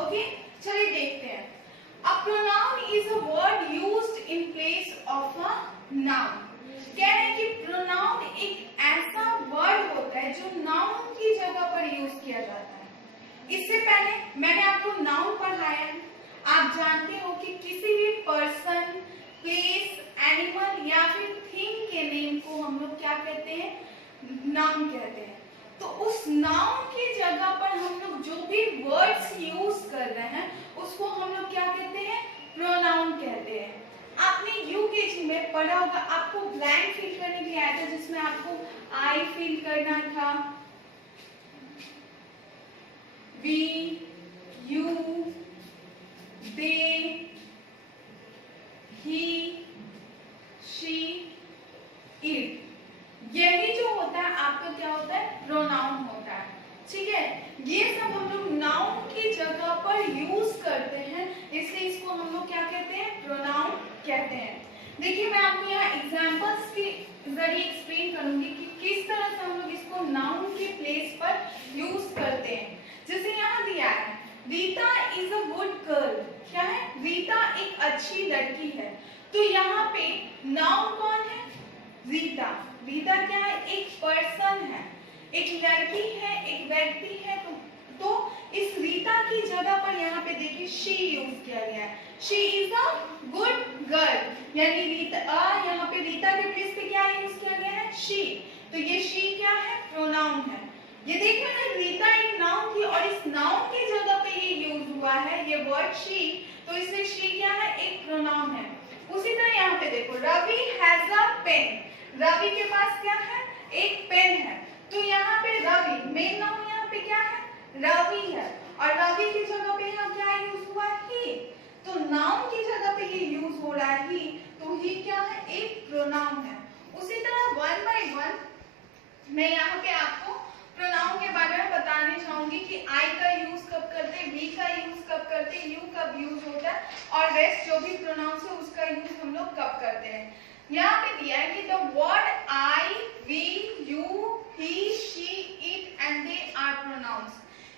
Okay, चलिए देखते हैं। A pronoun is a word used in place of a noun। कह रहे हैं कि pronoun एक ऐसा वर्ड होता है जो noun की जगह पर यूज किया जाता है। इससे पहले मैंने आपको noun पढ़ाया है। आप जानते हो कि किसी भी पर्सन, प्लेस, एनिमल या फिर थिंग के नेम को हम लोग क्या कहते हैं? नाउन कहते हैं। तो उस नाउन की जगह पर हम लोग जो भी वर्ड्स यूज कर रहे हैं उसको हम लोग क्या कहते हैं? प्रोनाउन कहते हैं। आपने यूकेजी में पढ़ा होगा, आपको ब्लैंक फिल करने के लिए आया था जिसमें आपको आई फिल करना था, we, you, they, he, she, it. यही जो होता है आपका क्या होता है? प्रोनाउन होता है। ठीक है, ये सब हम लोग नाउन की जगह पर यूज करते हैं, इसलिए इसको हम लोग क्या कहते हैं? प्रोनाउन कहते हैं। देखिए मैं आपको यहाँ एग्जांपल्स के जरिए एक्सप्लेन करूंगी कि किस तरह से हम लोग इसको नाउन के प्लेस पर यूज करते हैं। जैसे यहाँ दिया है, Rita is a good girl. क्या है? रीता एक अच्छी लड़की है। तो यहाँ पे नाउन कौन है? रीता। रीता क्या है? एक पर्सन है, एक लड़की है, एक व्यक्ति है। तो इस रीता की जगह पर यहाँ पे देखिए शी यूज किया गया है। She is a good girl, यानी रीता यहाँ पे रीता के प्लेस पे क्या यूज किया गया है? शी। तो ये शी क्या है? प्रोनाउन है। ये देखिए ना, रीता एक नाउन थी और इस नाउन की जगह पे ये यूज हुआ है, ये वर्ड शी। तो इसलिए शी क्या है? एक प्रोनाउन है। उसी तरह यहाँ पे देखो, Ravi has a pen. Ravi के पास क्या है? एक पेन है। तो यहाँ पे रवि, मेन नाउन यहाँ पे क्या है? रवि है। और रवि की जगह पे यहाँ क्या यूज हुआ? ही। तो नाउन की जगह पे ये यूज हो रहा है ही, तो ही क्या है? एक प्रोनाउन है। उसी तरह वन बाय वन मैं यहाँ पे आपको प्रोनाउन के बारे में बताने चाहूंगी कि आई का यूज कब करते हैं, वी का यूज कब करते हैं, यू कब यूज होता है, और रेस्ट जो भी प्रोनाउंस है उसका यूज हम लोग कब करते हैं। यहाँ पे दिया है कि the word I, we, you, he, she, it and they are pronoun.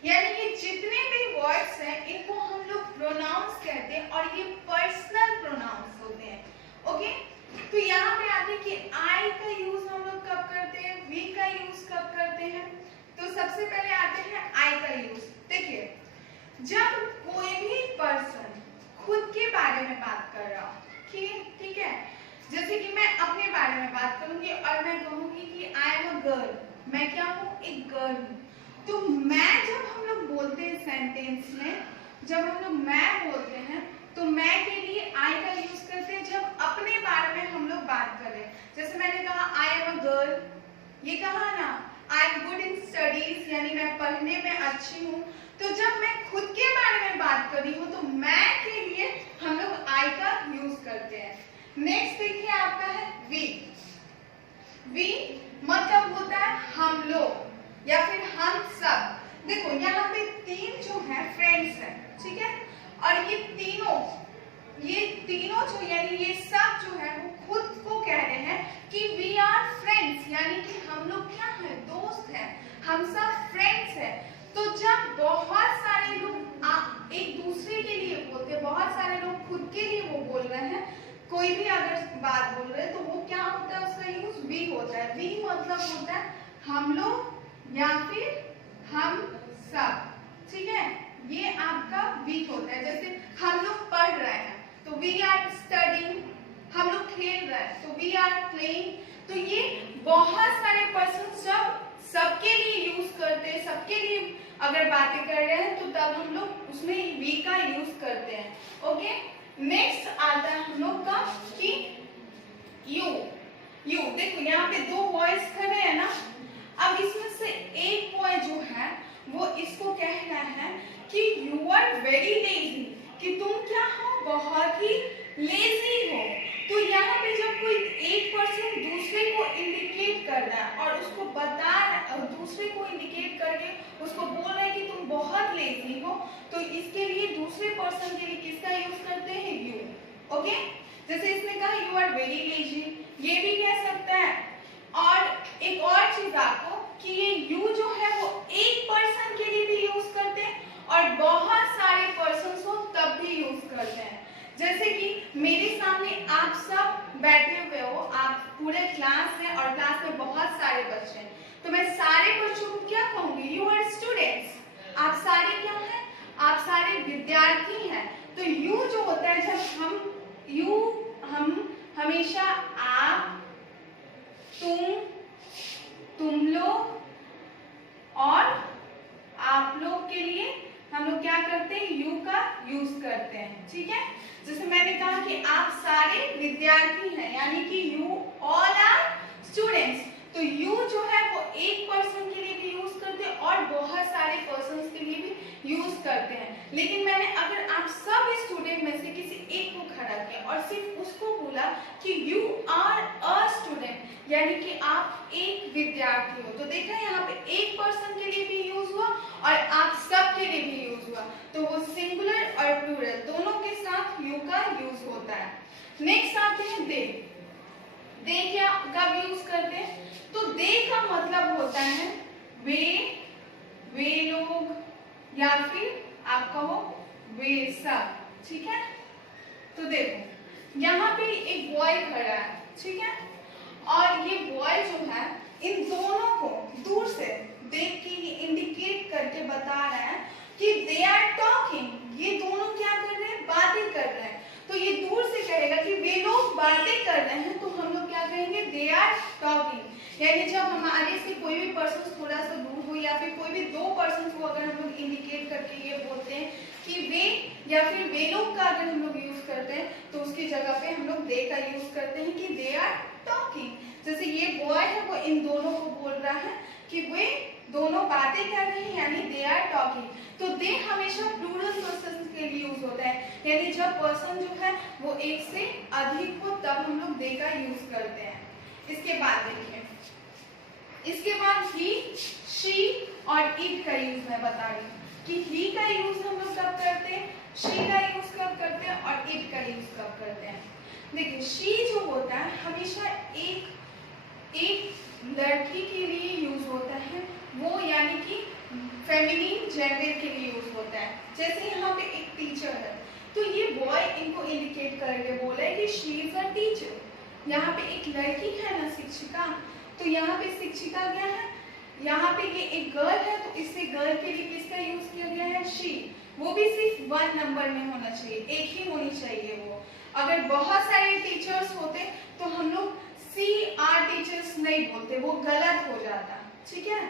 यानी कि जितने भी वर्ड्स हैं इनको हम लोग प्रोनाउंस कहते हैं और ये पर्सनल प्रोनाउंस होते हैं। ओके, तो यहाँ पे आते हैं कि आई का यूज हम लोग कब करते हैं, वी का यूज कब करते हैं। तो सबसे पहले आते हैं आई का यूज। देखिए, जब कोई भी पर्सन खुद के बारे में बात कर रहा हो, ठीक है, जैसे कि मैं अपने बारे में बात करूंगी और मैं कहूंगी कि आई एम अ गर्ल। मैं क्या हूँ? एक गर्ल हूँ। तो मैं जब हम लोग बोलते हैं सेंटेंस में, जब हम लोग मैं बोलते हैं तो मैं के लिए आई का यूज करते हैं जब अपने बारे में हम लोग बात कर रहे हैं। जैसे मैंने कहा आई एम अ गर्ल, ये कहा ना, I am good in studies, यानी मैं पढ़ने में अच्छी हूँ। तो जब मैं खुद के बारे में बात कर रही हूँ तो मैं के लिए हम लोग आई का यूज करते हैं। नेक्स्ट देखिए आपका है वी। वी मतलब होता है हम लोग या फिर हम सब। देखो यहाँ पे तीन जो है फ्रेंड्स हैं, ठीक है, और ये तीनों जो यानी ये सब जो है वो खुद को कह रहे हैं कि वी आर फ्रेंड्स, यानी कि हम लोग क्या है? दोस्त हैं, हम सब फ्रेंड्स हैं। तो जब बहुत सारे लोग एक दूसरे के लिए बोलते हैं, बहुत सारे लोग खुद के लिए वो बोल रहे हैं, कोई भी अगर बात बोल रहे हैं तो वो क्या होता है? उसका यूज वी होता है। वी मतलब होता है हम लोग या फिर हम सब, ठीक है, ये आपका वी होता है। जैसे हम लोग पढ़ रहे हैं तो वी आर स्टडिंग, हम लोग खेल रहे हैं तो वी आर प्लेइंग। तो ये बहुत सारे पर्सन सबके लिए यूज करते हैं, सबके लिए अगर बातें कर रहे हैं तो तब हम लोग उसमें वी का यूज करते हैं। ओके, नेक्स्ट आता है हम लोग का कि यू। देखो यहाँ पे दो बॉयज खड़े हैं ना, अब इसमें से एक बॉय जो है वो इसको कह रहा है कि यू आर वेरी लेजी, कि तुम क्या हो? बहुत ही लेजी हो। तो यहाँ पे जब कोई एक पर्सन दूसरे को इंडिकेट कर रहा है और उसको बता रहा है और दूसरे को इंडिकेट करके उसको बोल रहा है कि तुम बहुत लेजी हो, तो इसके लिए दूसरे पर्सन के लिए किसका यूज करते हैं? यू। ओके, जैसे इसने कहा यू आर वेरी लेजी, ये भी कह सकता है। और एक और चीज आपको कि ये यू जो है वो एक पर्सन के लिए भी यूज करते हैं और बहुत सारे जैसे कि मेरे सामने आप सब बैठे हुए हो, आप पूरे क्लास में और क्लास में बहुत सारे बच्चे हैं, तो मैं सारे बच्चों को क्या कहूंगी? You are students. आप सारे क्या हैं? आप सारे विद्यार्थी हैं। तो यू जो होता है, जब हम हमेशा आप, तुम लोग और आप लोग के लिए हम लोग क्या करते हैं? यू का यूज करते हैं। ठीक है, जैसे मैंने कहा कि आप सारे विद्यार्थी हैं, यानी कि यू ऑल आर स्टूडेंट्स। तो यू जो है वो एक पर्सन के लिए भी यूज करते हैं और बहुत सारे पर्सन्स के लिए भी यूज करते हैं। लेकिन मैंने अगर आप सब स्टूडेंट में से किसी एक को खड़ा किया और सिर्फ उसको बोला कि यू आर अ स्टूडेंट, यानी कि आप एक विद्यार्थी हो, तो देखा यहाँ पे एक पर्सन के लिए भी यूज हुआ और आप सब के लिए भी यूज हुआ। तो वो सिंगुलर और प्लूरल दोनों के साथ यू का यूज होता है। नेक्स्ट आते हैं दे। दे क्या कब यूज करते हैं? तो दे का मतलब होता है वे लोग, या फिर आप कहो वे सब। ठीक है, तो देखो यहाँ पे एक बॉय खड़ा है, ठीक है, और ये बॉय जो है इन दोनों को दूर से देख के ये इंडिकेट करके बता रहा है कि दे आर टॉकिंग। ये दोनों क्या कर रहे हैं? बातें कर रहे हैं। तो ये दूर से कहेगा कि वे लोग बातें कर रहे हैं, तो हम लोग क्या कहेंगे? They are talking. यानी जब हमारे से कोई भी पर्सन थोड़ा सा दूर हो या फिर कोई भी दो पर्सन को अगर हम लोग इंडिकेट करके ये बोलते हैं कि वे या फिर वे लोग का अगर हम लोग यूज करते हैं, तो उसकी जगह पे हम लोग दे का यूज करते हैं कि दे आर टॉकिंग। जैसे ये बॉय है वो इन दोनों को बोल रहा है कि वे दोनों बातें कर रहे हैं, यानी दे आर टॉकिंग। तो दे हमेशा प्लूरल पर्सन के लिए यूज होता है, यानी जब पर्सन जो है वो एक से अधिक हो तब हम लोग दे का यूज करते हैं। इसके बाद देखिए, इसके बाद ही, शी और इट का यूज मैं बता रही हूँ कि ही का यूज हम लोग कब करते हैं, शी का यूज कब करते हैं और इट का यूज कब करते हैं। देखिए शी जो होता है हमेशा एक लड़की के लिए यूज होता है, वो यानी कि फेमिनिन जेंडर के लिए यूज होता है। जैसे यहाँ पे एक टीचर है, तो ये बॉय इनको इंडिकेट करके बोला है कि शी इज अ टीचर। यहाँ पे एक लड़की है ना, शिक्षिका, तो यहाँ पे शिक्षिका क्या है? यहाँ पे ये एक गर्ल है, तो इससे गर्ल के लिए किसका यूज किया गया है? शी। वो भी सिर्फ 1 नंबर में होना चाहिए, एक ही होनी चाहिए वो। अगर बहुत सारे टीचर्स होते तो हम लोग सी आर टीचर्स नहीं बोलते, वो गलत हो जाता। ठीक है,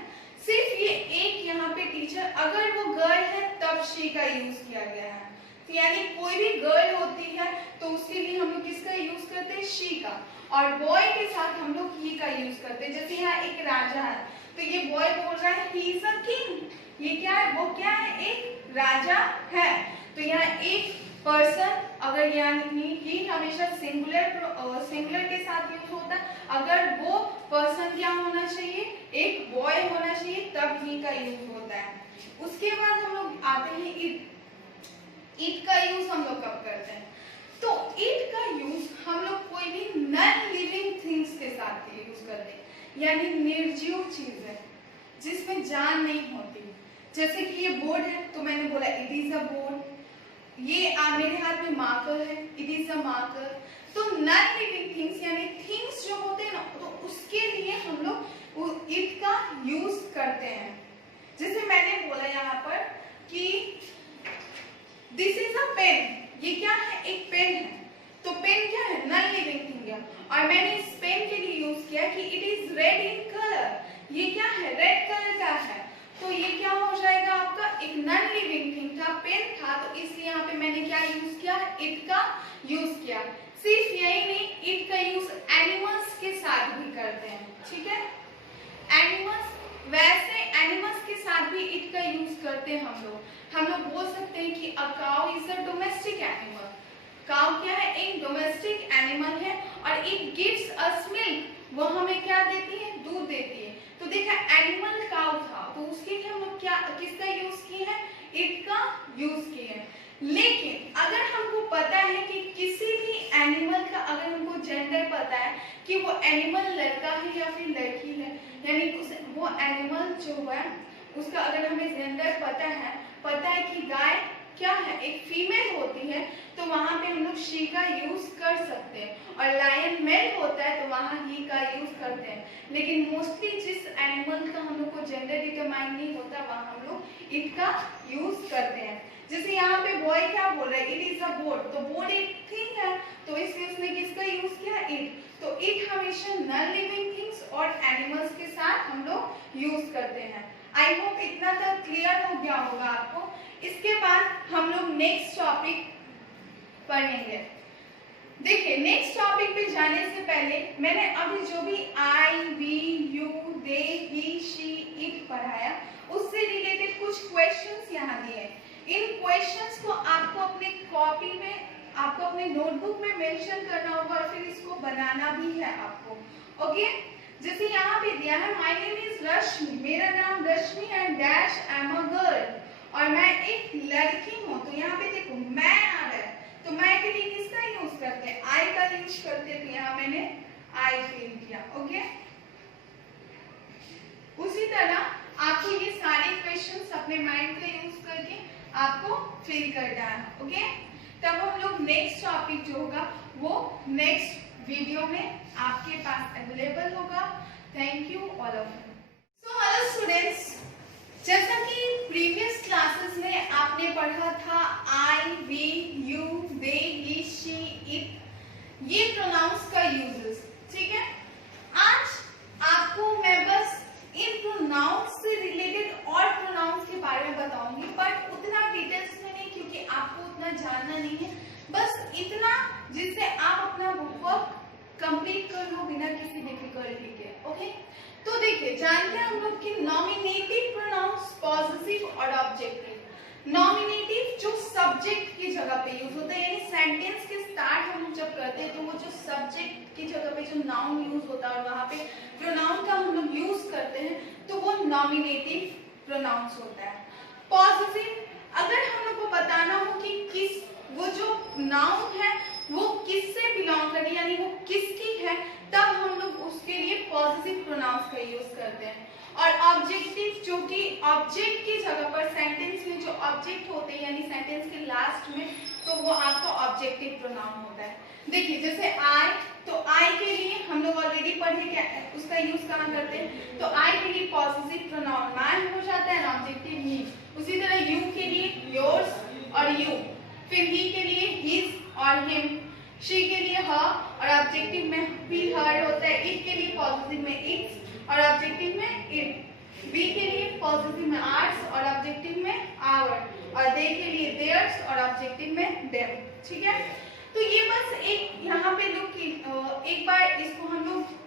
सिर्फ ये एक यहाँ पे टीचर, अगर वो गर्ल है तब शी का यूज किया गया है। तो यानी कोई भी गर्ल होती है तो उसके लिए हम लोग किसका यूज करते हैं? शी का। और बॉय के साथ हम लोग ही का यूज करते हैं। जैसे यहाँ एक राजा है, तो ये बॉय बोल रहा है ही इज अ किंग। ये क्या है? वो क्या है? एक राजा है। तो यहाँ एक पर्सन, अगर यानी ही हमेशा सिंगुलर के साथ यूज होता है, अगर वो पर्सन क्या होना चाहिए? एक बॉय होना चाहिए, तब ही का यूज होता है। उसके बाद हम लोग आते हैं इट। इट का यूज हम लोग कब करते हैं? तो इट का यूज हम लोग कोई भी नॉन लिविंग थिंग्स के साथ यूज करते हैं, यानी निर्जीव चीज है जिसमें जान नहीं होती। जैसे कि ये बोर्ड है, तो मैंने बोला इट इज अ बोर्ड। ये मेरे हाथ में मार्कर है, इट इज अ मार्कर। तो नॉन लिविंग थिंग्स यानी थिंग्स जो होते हैं ना, तो उसके लिए हम लोग इट का यूज करते हैं। जैसे मैंने बोला यहाँ पर कि दिस इज अ पेन। ये क्या है? एक पेन है। तो पेन क्या है? नॉन लिविंग थिंग है। और मैंने इस पेन के लिए यूज किया कि it is red in colour. ये क्या है? रेड कलर का है। तो ये क्या हो जाएगा आपका? एक नॉन लिविंग थिंग था, पेन था, तो इसलिए यहाँ पे मैंने क्या यूज किया? इट का यूज किया। सिर्फ यही नहीं, इट का यूज एनिमल्स के साथ भी करते हैं। ठीक है, एनिमल्स, वैसे एनिमल्स के साथ भी इट का यूज करते हैं हम लोग। हम लोग बोल सकते हैं कि a cow is a domestic animal. Cow क्या है? एक डोमेस्टिक एनिमल है और इट गिव्स अस मिल्क। वो हमें क्या देती है? दूध देती है। तो देखा, एनिमल काउ था, तो उसके लिए हम लोग क्या किसका यूज किए हैं? इट का यूज किए हैं। लेकिन अगर हमको पता है कि किसी भी एनिमल का, अगर हमको जेंडर पता है कि वो एनिमल लड़का है या फिर लड़की है, यानी वो एनिमल जो है उसका अगर हमें जेंडर पता है कि गाय क्या है? एक फीमेल होती है, तो वहां पे हम लोग शी का यूज कर सकते हैं, और लायन मेल होता है तो वहां ही का यूज करते हैं। लेकिन मोस्टली जिस एनिमल का हम लोग को जेंडर डिटरमाइन नहीं होता वहां हम लोग इट का यूज करते हैं। जैसे यहाँ पे बॉय क्या बोल रहा है, इट इज अ बोर्ड, तो बोर्ड एक थिंग है, तो इसलिए उसने किसका यूज किया, इट। तो इट हमेशा नॉन लिविंग थिंग्स और एनिमल्स के साथ हम लोग यूज करते हैं। आई होप इतना तक क्लियर हो गया होगा आपको। इसके बाद हम लोग नेक्स्ट टॉपिक पढ़ेंगे। देखिए नेक्स्ट टॉपिक पे जाने से पहले मैंने अभी जो भी I, we, you, they, he, she, it पढ़ाया उससे रिलेटेड कुछ क्वेश्चंस यहाँ दिए हैं। इन क्वेश्चंस को आपको अपने कॉपी में, आपको अपने नोटबुक में मेंशन करना होगा और फिर इसको बनाना भी है आपको। ओके, जैसे यहाँ पे दिया है माय नेम इज रश्मि, मेरा नाम रश्मि है, dash I am a girl, और मैं एक लड़की हूँ। तो यहाँ पे देखो मैं आ रहा है, तो मैं के लिए किसका यूज करते हैं, आई का यूज करते हैं, तो यहाँ मैंने आई फिल किया। ओके, उसी तरह आपको ये सारे क्वेश्चंस अपने माइंड का यूज करके आपको फिल करना है। ओके, तब हम लोग नेक्स्ट टॉपिक जो होगा वो नेक्स्ट वीडियो में आपके पास अवेलेबल होगा। Thank you all of you. So hello students, जैसा कि प्रीवियस क्लासेस में आपने पढ़ा था I, we, you, they, he, she, it, ये प्रोनाउंस का यूजेस, ठीक है। आज आपको मैं बस इन प्रोनाउंस से रिलेटेड और प्रोनाउंस के बारे में बताऊंगी, बट उतना डिटेल्स में नहीं क्योंकि आपको उतना जानना नहीं है, बस इतना जिससे आप अपना बुकवर्क कंप्लीट कर लो बिना किसी डिफिकल्टी के। ओके, तो देखिए जानते हैं हम लोग कि नॉमिनेटिव प्रोनाउंस पॉजिटिव और ऑब्जेक्टिव। नॉमिनेटिव जो सब्जेक्ट की जगह पे यूज होता है, यानी सेंटेंस के स्टार्ट हम जब करते हैं तो वो जो सब्जेक्ट की जगह पे जो नाउन यूज होता है और वहां पे प्रोनाउन का हम लोग यूज करते हैं तो वो नॉमिनेटिव प्रोनाउंस होता है। पॉजिटिव, अगर हम लोग को बताना हो कि किस, वो जो नाउन है वो किससे बिलोंग करे यानी वो किसकी है, तब हम लोग उसके लिए पॉजिटिव प्रोनाउंस का यूज करते हैं। और ऑब्जेक्टिव, जो कि ऑब्जेक्ट की जगह पर सेंटेंस में जो ऑब्जेक्ट होते हैं यानी सेंटेंस के लास्ट में, तो वो आपका ऑब्जेक्टिव प्रोनाउन होता है। देखिए जैसे आई, तो आई के लिए हम लोग ऑलरेडी पढ़े क्या उसका यूज कहाँ करते हैं, तो आई के लिए पॉजिटिव प्रोनाउन माय हो जाता है, ऑब्जेक्टिव मी। उसी तरह यू के लिए योर्स और यू, फिर ही के लिए हिज और हिम, शी के लिए हर और ऑब्जेक्टिव में भी हर होता है, इट के लिए पॉजिटिव में इट्स और ऑब्जेक्टिव में इट, वी के लिए पॉजिटिव में आर्स और ऑब्जेक्टिव में आवर, और दे के लिए देयर्स और ऑब्जेक्टिव में देम। ठीक है, तो ये बस एक यहाँ पे लोग की एक बार इसको हम लोग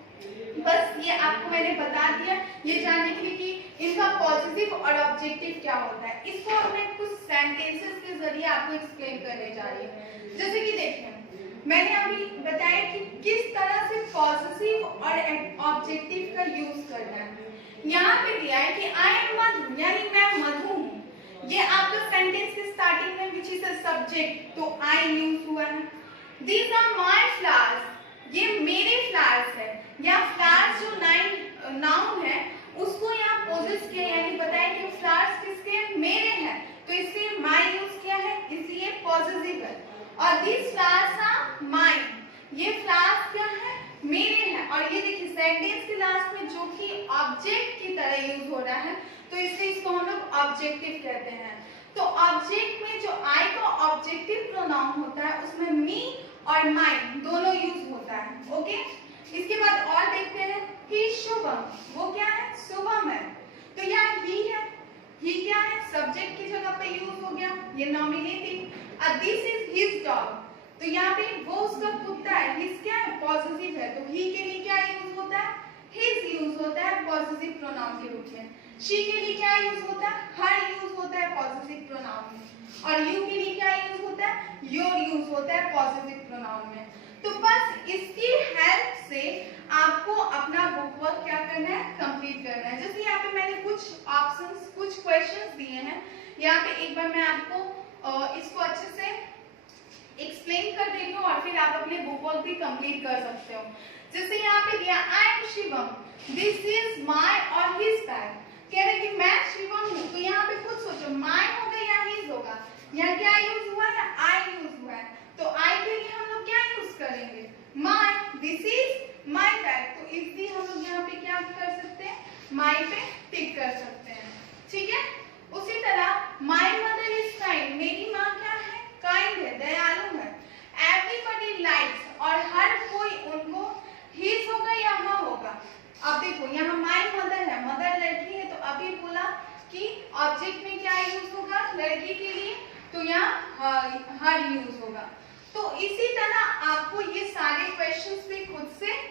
बस ये आपको मैंने बता दिया ये जानने के लिए कि इनका पॉजिटिव और ऑब्जेक्टिव क्या होता है। इसको मैं कुछ सेंटेंसेस के जरिए आपको एक्सप्लेन करने जा रही हूँ। जैसे कि देखिए मैंने अभी बताया कि किस तरह से पॉजिटिव और ऑब्जेक्टिव का यूज करना है। यहाँ पे दिया है कि आई एम मधु यानी मैं मधु हूँ, ये आपका सेंटेंस के स्टार्टिंग में विच इज अ सब्जेक्ट, तो आई यूज हुआ है। दीज आर माय फ्लावर्स, ये मेरे फ्लावर्स है, या फ्लावर्स जो नाउन है उसको यहाँ पोजेस किया यानी बताया कि फ्लावर्स किसके, मेरे हैं, तो इसलिए माय यूज किया है, इसलिए पॉजिटिव है। और दीज फ्लावर्स आर माइन, ये फ्लावर्स क्या है, मेरे हैं। और ये देखिए सेंटेंस के लास्ट में जो कि ऑब्जेक्ट की तरह यूज हो रहा है, तो इसलिए इसको हम लोग ऑब्जेक्टिव कहते हैं। तो ऑब्जेक्ट में जो आई का ऑब्जेक्टिव प्रोनाउन होता है उसमें मी और माइन दोनों यूज होता है। ओके, इसके बाद और देखते हैं ही शुभम, वो क्या है, शुभम है, तो यहाँ ही है, ही क्या है, सब्जेक्ट की जगह पे यूज हो गया, ये nominative. This is his dog, तो यहाँ पे वो उसका कुत्ता है, हिज क्या है, पॉजिटिव है, तो ही के लिए क्या यूज होता है, हिज यूज होता है पॉजिटिव प्रोनाउन के रूप में। शी के लिए क्या यूज होता है, हर यूज होता है पॉजिटिव प्रोनाउन में। और यू के लिए क्या यूज होता है, योर यूज होता है पॉजिटिव प्रोनाउन में। तो बस इसकी हेल्प से आपको अपना बुक वर्क क्या करना है, कंप्लीट करना है। जैसे यहाँ पे मैंने कुछ ऑप्शंस, कुछ क्वेश्चंस दिए हैं, यहाँ पे एक बार मैं आपको इसको अच्छे से एक्सप्लेन कर देती हूँ और फिर आप अपने बुक वर्क भी कंप्लीट कर सकते हो। जैसे यहाँ पे दिया I am Shivam, this is my और हिज बैग, कह रहे कि मैं शिवम हूँ, तो यहाँ पे खुद सोचो माय होगा या हिज होगा, यहाँ क्या यूज हुआ है, आई यूज हुआ है। यहाँ पे क्या कर सकते हैं, माई पे टिक कर सकते हैं, ठीक है। उसी तरह माई मदर इज काइंड, मेरी माँ क्या है, काइंड है, दयालु है। एवरीबडी लाइक्स, और हर कोई उनको, हिज होगा या हर होगा। अब देखो यहाँ माई मदर है, मदर लड़की है, तो अभी बोला कि ऑब्जेक्ट में क्या यूज होगा लड़की के लिए, तो यहाँ हर यूज होगा। तो इसी तरह आपको ये सारे क्वेश्चंस भी खुद से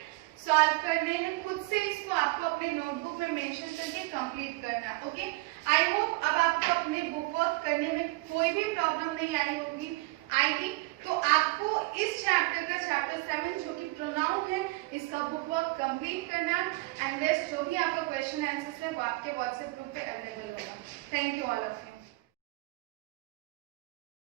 सॉल्व करने हैं, खुद से इसको आपको अपने नोटबुक में मेंशन करके कंप्लीट करना है। ओके, आई होप अब आपको अपने बुक वर्क करने में कोई भी प्रॉब्लम नहीं आएगी। तो आपको इस चैप्टर का चैप्टर 7 जो कि प्रोनाउन है, इसका बुक वर्क कंप्लीट करना एंड रेस्ट जो भी आपका क्वेश्चन आंसर्स है वो आपके व्हाट्सएप ग्रुप पे अवेलेबल होगा। Thank you all of you.